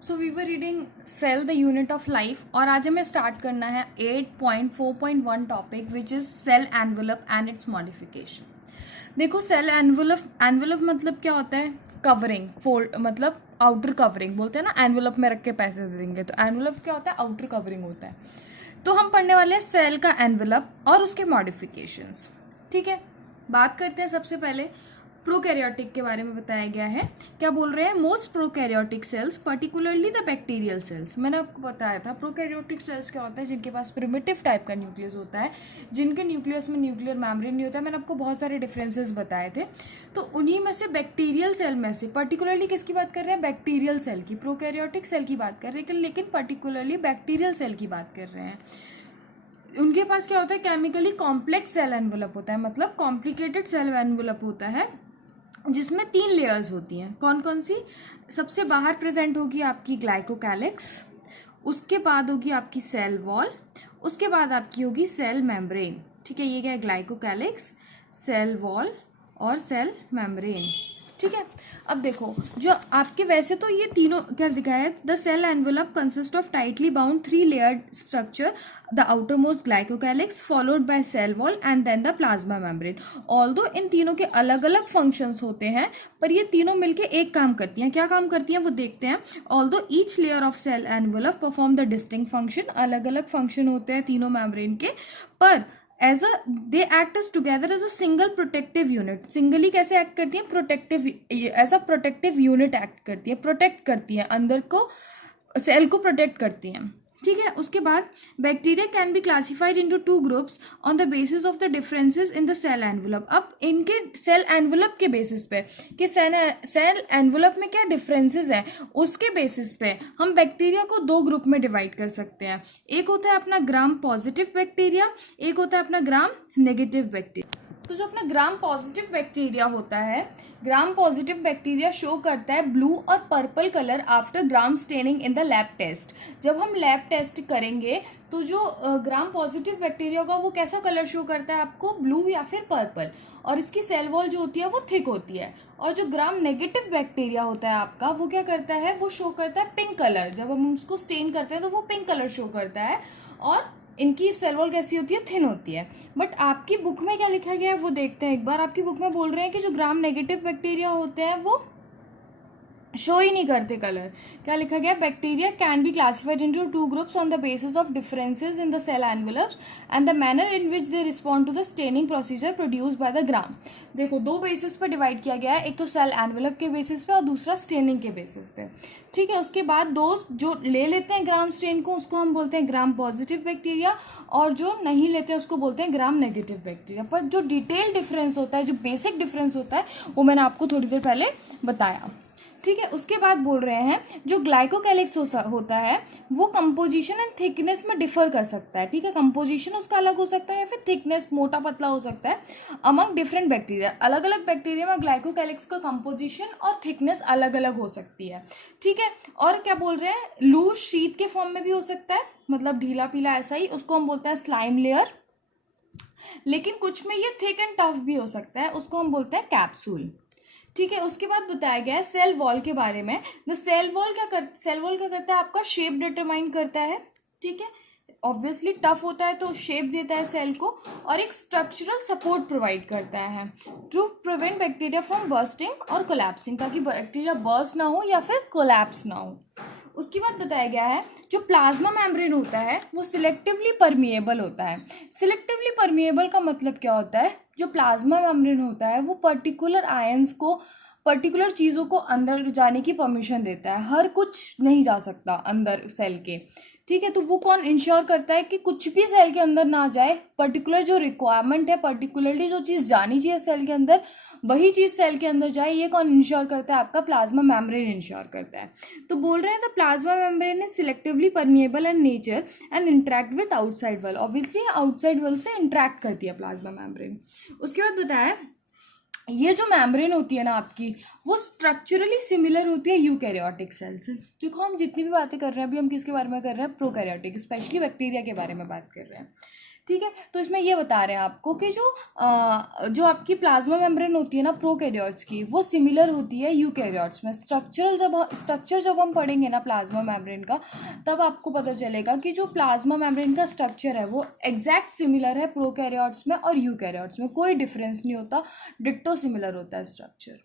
So we were reading cell the unit of life और आज हमें स्टार्ट करना है 8.4.1 topic which is cell envelope and its modification. देखो सेल एनवेलप मतलब क्या होता है? कवरिंग, फोल्ड मतलब आउटर कवरिंग बोलते हैं ना, एनवेलप में रख के पैसे दे देंगे तो एनवेलप क्या होता है? आउटर कवरिंग होता है। तो हम पढ़ने वाले हैं सेल का एनवेलप और उसके मॉडिफिकेशंस। ठीक है, बात करते हैं सबसे पहले प्रोकैरियोटिक के बारे में। बताया गया है, क्या बोल रहे हैं? Most prokaryotic cells particularly the bacterial cells. मैंने आपको बताया था प्रोकैरियोटिक सेल्स क्या होता है, जिनके पास प्रिमिटिव टाइप का न्यूक्लियस होता है, जिनके न्यूक्लियस में न्यूक्लियर मेम्ब्रेन नहीं होता है। मैंने आपको बहुत सारे डिफरेंसेस बताए थे। तो उन्हीं में से बैक्टीरियल सेल में से पर्टिकुलरली किसकी बात कर रहे हैं? बैक्टीरियल सेल की। प्रोकैरियोटिक सेल की बात कर रहे हैं लेकिन पर्टिकुलरली बैक्टीरियल सेल की बात कर रहे हैं। उनके पास क्या होता है? केमिकली कॉम्प्लेक्स सेल एनवेलप होता है, मतलब कॉम्प्लिकेटेड सेल एनवेलप होता है, जिसमें 3 लेयर्स होती हैं। कौन कौन सी? सबसे बाहर प्रेजेंट होगी आपकी ग्लाइकोकैलिक्स, उसके बाद होगी आपकी सेल वॉल, उसके बाद आपकी होगी सेल मेम्ब्रेन। ठीक है, ये क्या है? ग्लाइकोकैलिक्स, सेल वॉल और सेल मेम्ब्रेन। ठीक है, अब देखो जो आपके वैसे तो ये तीनों क्या दिखाया है? The cell envelope consist of tightly bound 3 layered structure, the outermost glycocalyx followed by cell wall and then the plasma membrane. Although इन तीनों के अलग अलग फंक्शंस होते हैं, पर ये तीनों मिलके एक काम करती हैं। क्या काम करती हैं वो देखते हैं। Although each layer of cell envelope perform the distinct function, अलग अलग फंक्शन होते हैं तीनों मेम्ब्रेन के, पर as a they act as together as a single protective unit. Singly कैसे एक्ट करती है? Protective, as a protective unit act करती है, प्रोटेक्ट करती है, अंदर को सेल को प्रोटेक्ट करती हैं। ठीक है, उसके बाद bacteria can be classified into 2 groups on the basis of the differences in the cell envelope. अब इनके सेल एनवेलप के बेसिस पे कि सेल एनवेलप में क्या डिफरेंसेस है, उसके बेसिस पे हम बैक्टीरिया को 2 ग्रुप में डिवाइड कर सकते हैं। एक होता है अपना ग्राम पॉजिटिव बैक्टीरिया, एक होता है अपना ग्राम नेगेटिव बैक्टीरिया। तो जो अपना ग्राम पॉजिटिव बैक्टीरिया होता है, ग्राम पॉजिटिव बैक्टीरिया शो करता है ब्लू और purple colour after gram staining in the lab test. जब हम लैब टेस्ट करेंगे तो जो ग्राम पॉजिटिव बैक्टीरिया होगा वो कैसा कलर शो करता है आपको? ब्लू या फिर पर्पल, और इसकी सेल वॉल जो होती है वो थिक होती है। और जो ग्राम नेगेटिव बैक्टीरिया होता है आपका, वो क्या करता है? वो शो करता है पिंक कलर। जब हम उसको स्टेन करते हैं तो वो पिंक कलर शो करता है, और इनकी सेल वॉल कैसी होती है? थिन होती है। बट आपकी बुक में क्या लिखा गया है वो देखते हैं एक बार। आपकी बुक में बोल रहे हैं कि जो ग्राम नेगेटिव बैक्टीरिया होते हैं वो शो ही नहीं करते कलर। क्या लिखा गया? Bacteria can be classified into 2 groups on the basis of differences in the cell envelopes and the manner in which they respond to the staining procedure produce by the Gram. देखो 2 basis पे divide किया गया है, एक तो cell envelope के basis पे और दूसरा स्टेनिंग के बेसिस पे। ठीक है, उसके बाद दो जो ले लेते हैं ग्राम स्टेन को, उसको हम बोलते हैं ग्राम पॉजिटिव बैक्टीरिया, और जो नहीं लेते हैं उसको बोलते हैं ग्राम नेगेटिव बैक्टीरिया। पर जो डिटेल डिफरेंस होता है, जो बेसिक डिफरेंस होता है, वो मैंने आपको थोड़ी देर पहले बताया। ठीक है, उसके बाद बोल रहे हैं जो ग्लाइकोकैलिक्स होता है वो कंपोजिशन एंड थिकनेस में डिफर कर सकता है। ठीक है, कंपोजिशन उसका अलग हो सकता है या फिर थिकनेस मोटा पतला हो सकता है अमंग डिफरेंट बैक्टीरिया। अलग अलग बैक्टीरिया में ग्लाइकोकैलिक्स का कंपोजिशन और थिकनेस अलग अलग हो सकती है। ठीक है, और क्या बोल रहे हैं? लूज शीट के फॉर्म में भी हो सकता है, मतलब ढीला पीला ऐसा ही, उसको हम बोलते हैं स्लाइम लेयर। लेकिन कुछ में ये थिक एंड टफ भी हो सकता है, उसको हम बोलते हैं कैप्सूल। ठीक है, उसके बाद बताया गया है सेल वॉल के बारे में। द सेल वॉल क्या करता है? आपका शेप डिटरमाइन करता है। ठीक है, ऑब्वियसली टफ होता है तो शेप देता है सेल को, और एक स्ट्रक्चरल सपोर्ट प्रोवाइड करता है to prevent bacteria from bursting और कोलैप्सिंग, ताकि बैक्टीरिया बर्स्ट ना हो या फिर कोलैप्स ना हो। उसके बाद बताया गया है जो प्लाज्मा मेम्ब्रेन होता है वो सिलेक्टिवली परमिएबल होता है। सिलेक्टिवली परमिएबल का मतलब क्या होता है? जो प्लाज्मा मेम्ब्रेन होता है वो पर्टिकुलर आयंस को, पर्टिकुलर चीज़ों को अंदर जाने की परमिशन देता है। हर कुछ नहीं जा सकता अंदर सेल के। ठीक है, तो वो कौन इंश्योर करता है कि कुछ भी सेल के अंदर ना जाए? पर्टिकुलर जो रिक्वायरमेंट है, पर्टिकुलरली जो चीज़ जानी चाहिए सेल के अंदर, वही चीज़ सेल के अंदर जाए। ये कौन इंश्योर करता है? आपका प्लाज्मा मेम्ब्रेन इंश्योर करता है। तो बोल रहे हैं the plasma membrane is selectively permeable in nature and interact with outside world. Obviously outside world से इंटरेक्ट करती है प्लाज्मा मेम्ब्रेन। उसके बाद बताया ये जो मेम्ब्रेन होती है ना आपकी, वो स्ट्रक्चरली सिमिलर होती है यूकैरियोटिक सेल से। देखो हम जितनी भी बातें कर रहे हैं अभी, हम किसके बारे में कर रहे हैं? प्रोकैरियोटिक, स्पेशली बैक्टीरिया के बारे में बात कर रहे हैं। ठीक है। तो इसमें ये बता रहे हैं आपको कि जो आपकी प्लाज्मा मेम्ब्रेन होती है ना प्रोकैरियोट्स की, वो सिमिलर होती है यूकैरियोट्स में। स्ट्रक्चर जब हम पढ़ेंगे ना प्लाज्मा मेम्ब्रेन का, तब आपको पता चलेगा कि जो प्लाज्मा मेम्ब्रेन का स्ट्रक्चर है वो एग्जैक्ट सिमिलर है प्रोकैरियोट्स में और यूकैरियोट्स में, कोई डिफरेंस नहीं होता, डिट्टो सिमिलर होता है स्ट्रक्चर।